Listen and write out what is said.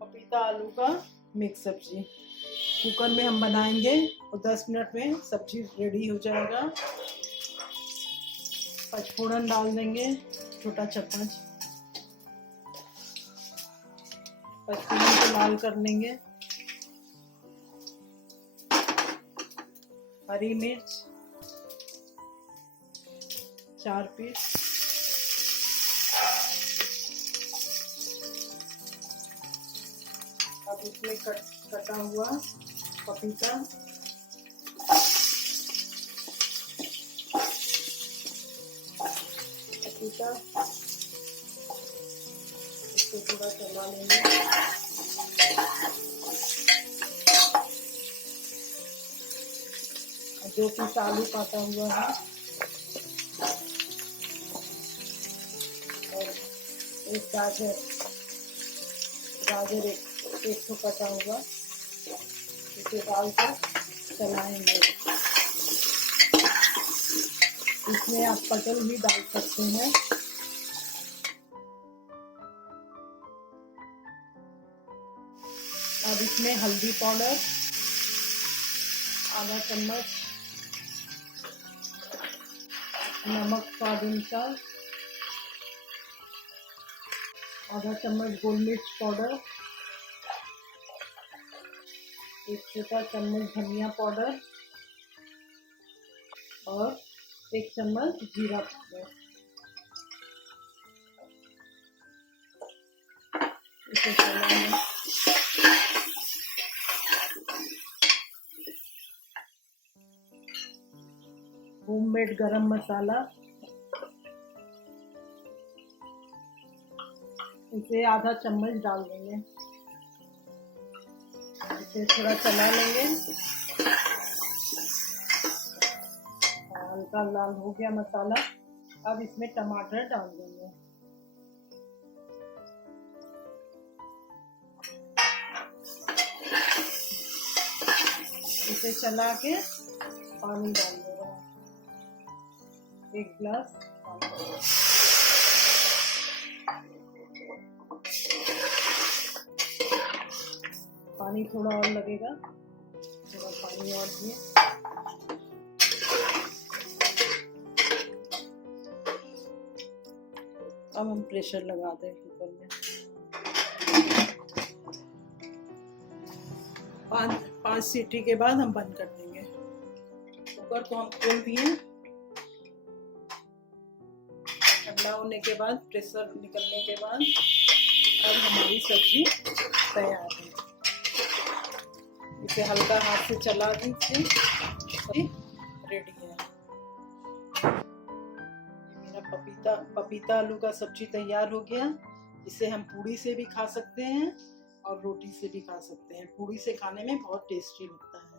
पपीता आलू का मिक्स सब्जी कुकर में हम बनाएंगे और 10 मिनट में सब्जी रेडी हो जाएगा। पचफोड़न डाल देंगे, छोटा चम्मच। पचफोड़न को लाल कर लेंगे। हरी मिर्च 4 पीस, अब इसमें कटा हुआ पपीता, इसको थोड़ा चला लेंगे। और 2 पीस आलू काटा हुआ है और एक गाजर एक तो कटा हुआ, इसे डालकर चलाएंगे। इसमें आप पटल भी डाल सकते हैं। अब इसमें हल्दी पाउडर आधा चम्मच, नमक स्वाद अनुसार, आधा चम्मच गोल मिर्च पाउडर, 1 छोटा चम्मच धनिया पाउडर और 1 चम्मच जीरा पाउडर। इसे चलाएंगे। होममेड गरम मसाला, इसे आधा चम्मच डाल देंगे। इसे थोड़ा चला लेंगे। हल्का लाल हो गया मसाला। अब इसमें टमाटर डाल देंगे। इसे चला के पानी डाल देंगे, 1 गिलास पानी। पानी थोड़ा और लगेगा, थोड़ा पानी और दिए। अब हम प्रेशर लगा दें कुकर में। 5 सीटी के बाद हम बंद कर देंगे। कुकर को हम खोल दिए। ठंडा होने के बाद, प्रेशर निकलने के बाद अब हमारी सब्जी तैयार है। इसे हल्का हाथ से चला दीजिए, रेडी है। मेरा पपीता आलू का सब्जी तैयार हो गया। इसे हम पूड़ी से भी खा सकते हैं और रोटी से भी खा सकते हैं। पूड़ी से खाने में बहुत टेस्टी लगता है।